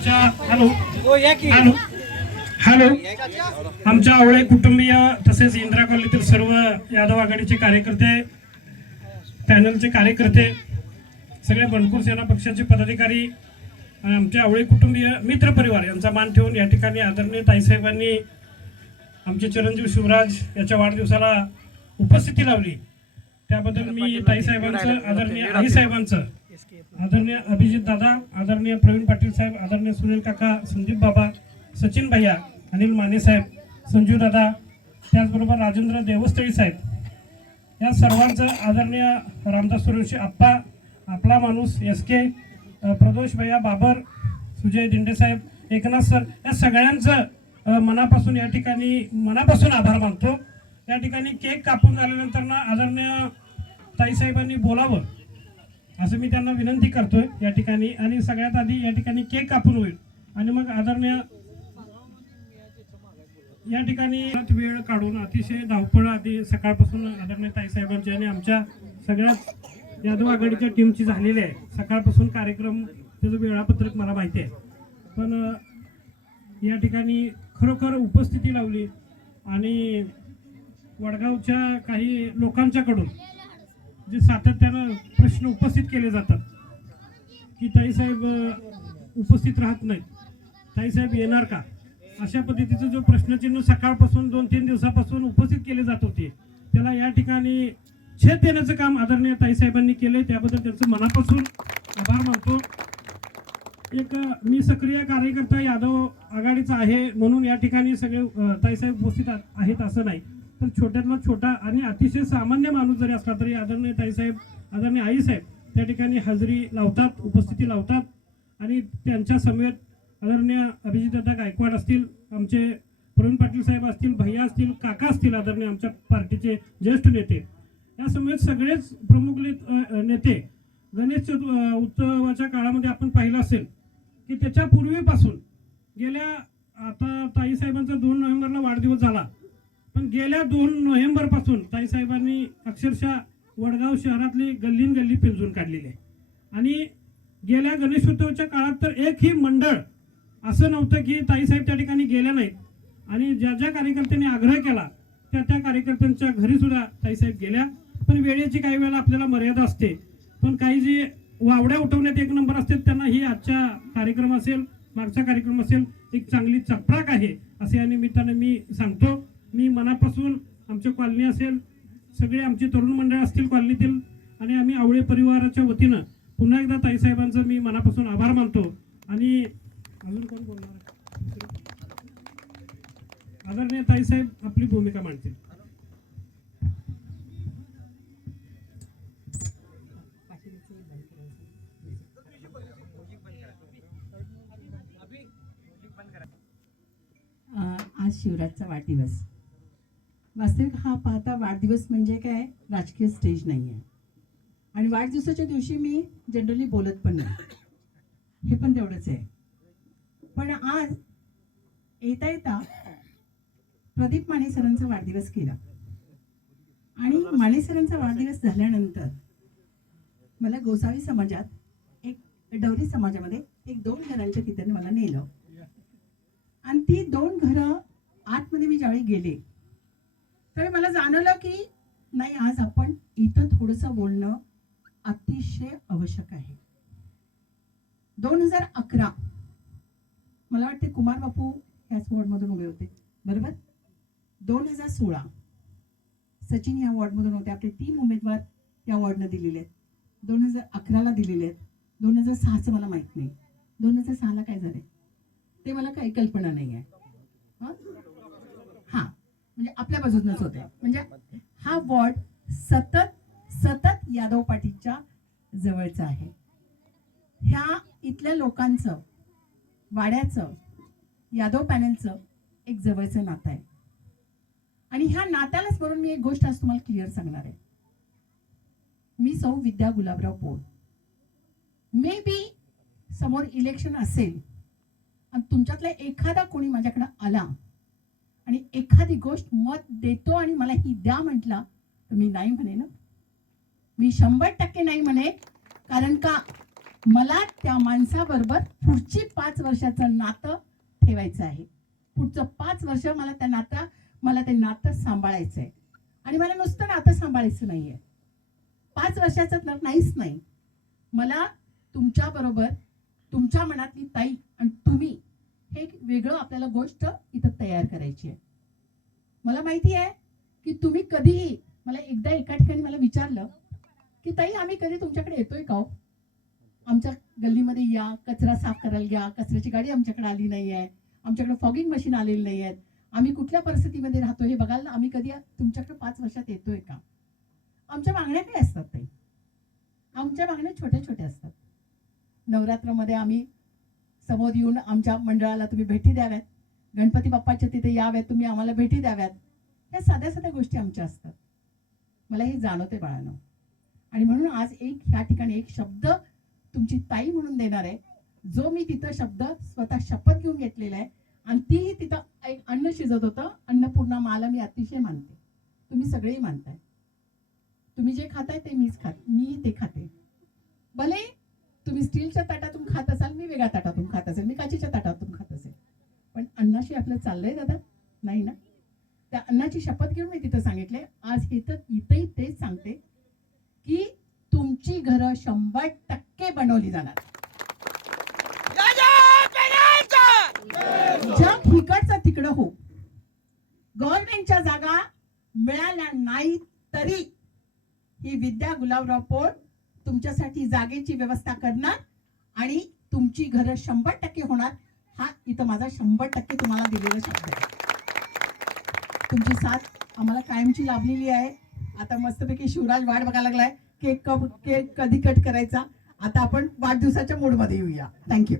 आमच्या hello. Hello. Hello. आमच्या आवळे कुटुंबीय तसेच इंदिरा कॉलनीतील सर्व यादव आघाडीचे कार्यकर्ते पॅनलचे कार्यकर्ते सगळे बनपूर सेना पक्षाचे पदाधिकारी आणि आमचे आवळे कुटुंबीय मित्र परिवार यांचा मान ठेवून या ठिकाणी आदरणीय ताईसाहेबांनी आमचे चिरंजीव शिवराज याच्या वाढदिवसाला उपस्थिती लावली. त्याबद्दल मी ताईसाहेबांचं आदरणीय आईसाहेबांचं आदरणीय अभिजित दादा आदरणीय प्रवीण पाटील साहेब आदरणीय सुनील काका संदीप बाबा सचिन भैया अनिल माने साहेब संजू दादा त्याचबरोबर राजेंद्र देवस्थळी साहेब. या सर्वांचं आदरणीय रामदास सुरेशी आप्पा आपला माणूस एस के प्रदोष भैया बाबर सुजय दिंडे साहेब एकनाथ सर या सगळ्यांचं मनापासून या ठिकाणी मनापासून आभार मानतो. या ठिकाणी केक कापून झाल्यानंतर ना आदरणीय ताईसाहेबांनी बोलावं. असं मी त्यांना विनंती करतोय या ठिकाणी. आणि सगळ्यात आधी या ठिकाणी केक कापून होईल. आणि मग आदरणीय या ठिकाणी वेळ काढून अतिशय धावपळ आधी सकाळपासून आदरणीय ताईसाहेबांची आणि आमच्या सगळ्याच यादव आघाडीच्या टीमची झालेली आहे. सकाळपासून कार्यक्रम त्याचं वेळापत्रक मला माहिती आहे. पण या ठिकाणी खरोखर उपस्थिती लावली आणि वडगावच्या काही लोकांच्याकडून जे सातत्यानं प्रश्न उपस्थित केले जातात की ताईसाहेब उपस्थित राहत नाहीत. ताईसाहेब येणार का? अशा पद्धतीचं जो प्रश्नचिन्ह सकाळपासून दोन तीन दिवसापासून उपस्थित केले जात होते त्याला या ठिकाणी छेद देण्याचं काम आदरणीय ताईसाहेबांनी केले त्याबद्दल त्यांचं मनापासून आभार मानतो. एक मी सक्रिय कार्यकर्ता यादव आघाडीचा आहे म्हणून या ठिकाणी सगळे ताईसाहेब उपस्थित आहेत असं नाही. तर छोट्यातला छोटा आणि अतिशय सामान्य माणूस जरी असला तरी आदरणीय ताईसाहेब आदरणीय आईसाहेब त्या ठिकाणी हजेरी लावतात उपस्थिती लावतात. आणि त्यांच्या समेत आदरणीय अभिजितदादा गायकवाड असतील आमचे प्रवीण पाटील साहेब असतील भैया असतील काका असतील आदरणीय आमच्या पार्टीचे ज्येष्ठ नेते. या समेत सगळेच प्रमुख नेते गणेश चतु- उत्सवाच्या काळामध्ये आपण पाहिलं असेल की त्याच्या पूर्वीपासून गेल्या आता ताईसाहेबांचा दोन नोव्हेंबरला वाढदिवस झाला. पण गेल्या दोन नोव्हेंबरपासून ताईसाहेबांनी अक्षरशः वडगाव शहरातली गल्लीन गल्ली पिंजून काढलेली आहे. आणि गेल्या गणेशोत्सवाच्या काळात तर एकही मंडळ असं नव्हतं की ताईसाहेब त्या ठिकाणी गेल्या नाहीत. आणि ज्या ज्या कार्यकर्त्यांनी आग्रह केला त्या त्या कार्यकर्त्यांच्या घरी सुद्धा ताईसाहेब गेल्या. पण वेळेची काही वेळेला आपल्याला मर्यादा असते. पण काही जी वावड्या उठवण्यात एक नंबर असते त्यांना ही आजचा कार्यक्रम असेल मागचा कार्यक्रम असेल एक चांगली चपराक आहे असे या निमित्तानं मी सांगतो. मी मनापासून आमच्या कॉलनी असेल सगळे आमचे तरुण मंडळ असतील कॉलनीतील आणि आम्ही आवळे परिवाराच्या वतीनं पुन्हा एकदा ताईसाहेबांचं मी मनापासून आभार मानतो. आणि अजून कोण बोलणार आदरणीय ताईसाहेब आपली भूमिका मांडतील. आज शिवराजचा वाढदिवस. वास्तविक हा पाहता वाढदिवस म्हणजे काय? राजकीय स्टेज नाही आहे आणि वाढदिवसाच्या दिवशी मी जनरली बोलत पण नाही. हे पण तेवढंच आहे. पण आज येता येता प्रदीप माने सरांचा वाढदिवस केला. आणि माने सरांचा वाढदिवस झाल्यानंतर मला गोसावी समाजात एक डवरी समाजामध्ये एक दोन घरांच्या तिथे मला नेलं. आणि ती दोन घरं आतमध्ये मी ज्यावेळी गेले त्यावेळी मला जाणवलं की नाही आज आपण इथं थोडंसं बोलणं अतिशय आवश्यक आहे. दोन हजार अकरा मला वाटते कुमार बापू याच वॉर्डमधून उभे होते. बरोबर? दोन हजार सोळा सचिन या वॉर्डमधून होते. आपले तीन उमेदवार या वॉर्डनं दिलेले आहेत. दोन हजार अकराला दिलेले आहेत. दोन हजार सहाचं मला माहीत नाही. दोन हजार सहाला काय झाले ते मला काही कल्पना नाही आहे हां. म्हणजे आपल्या बाजूनच होते. म्हणजे हा वॉर्ड सतत सतत यादव पाटीलच्या जवळचा आहे. ह्या इथल्या लोकांचं वाड्याचं यादव पॅनलचं एक जवळचं नातं आहे. आणि ह्या नात्यालाच बरोबर मी एक गोष्ट आज तुम्हाला क्लिअर सांगणार आहे. मी सौ विद्या गुलाबराव पोळ. मे बी समोर इलेक्शन असेल आणि तुमच्यातला एखादा कोणी माझ्याकडे आला आणि एखादी गोष्ट मत देतो आणि मला ही द्या म्हटला तर मी नाही म्हणे ना. मी शंभर टक्के नाही म्हणे कारण का मला त्या माणसाबरोबर पुढची पाच वर्षाचं नातं ठेवायचं आहे. पुढचं पाच वर्ष मला त्या नातं मला ते नातं सांभाळायचं आहे आणि मला नुसतं नातं सांभाळायचं नाहीये. पाच वर्षाचं तर नाहीच नाही. मला तुमच्याबरोबर तुमच्या मनातली ताई आणि तुम्ही हे एक वेगळं आपल्याला गोष्ट इथं तयार करायची आहे. मला माहिती आहे की तुम्ही कधीही मला एकदा एका ठिकाणी मला विचारलं की ताई आम्ही कधी तुमच्याकडे येतोय का हो? आमच्या गल्लीमध्ये या कचरा साफ करायला या कचऱ्याची गाडी आमच्याकडे आली नाही आहे आमच्याकडे फॉगिंग मशीन आलेली नाही आहेत. आम्ही कुठल्या परिस्थितीमध्ये राहतो हे बघायला आम्ही कधी तुमच्याकडे पाच वर्षात येतोय का? आमच्या मागण्या काय असतात ताई? आमच्या मागण्या छोट्या छोट्या असतात. नवरात्रामध्ये आम्ही समोर येऊन आमच्या मंडळाला तुम्ही भेटी द्याव्यात. गणपती बाप्पाच्या तिथे याव्यात तुम्ही आम्हाला भेटी द्याव्यात. ह्या साध्या साध्या गोष्टी आमच्या असतात. मला हे जाणवते बाळानं. आणि म्हणून आज एक ह्या ठिकाणी एक शब्द तुमची ताई म्हणून देणार आहे. जो मी तिथं शब्द स्वतः शपथ घेऊन घेतलेला आहे. आणि तीही तिथं एक अन्न शिजत होतं. अन्नपूर्णा माला मी अतिशय मानते. तुम्ही सगळेही मानताय. तुम्ही जे खाताय ते मीच खात. मी ते खाते. भले तुम्ही स्टीलच्या ताटात वेगळ्या ताटातून खात असेल मी काचेच्या ताटातून खात असेल. पण अन्नाशी आपलं चाललंय दादा? नाही ना? त्या अन्नाची शपथ घेऊन मी तिथं सांगितले. आज इथं इथंही तेच सांगते की तुमची घरं शंभर टक्के बनवली जाणार. जग इकडचं तिकडं हो. गव्हर्नमेंटच्या जागा मिळाल्या नाही तरी ही विद्या गुलाबराव पोळ तुमच्यासाठी जागेची व्यवस्था करणार आणि तुमची घरं शंभर टक्के होणार. हा इथं माझा शंभर टक्के तुम्हाला दिलेला शब्द आहे. तुमची साथ आम्हाला कायमची लाभलेली आहे. आता मस्तपैकी शिवराज वाट बघायला लागलाय. केक कप केक कधी कट करायचा? आता आपण वाढदिवसाच्या मूडमध्ये येऊया. थँक्यू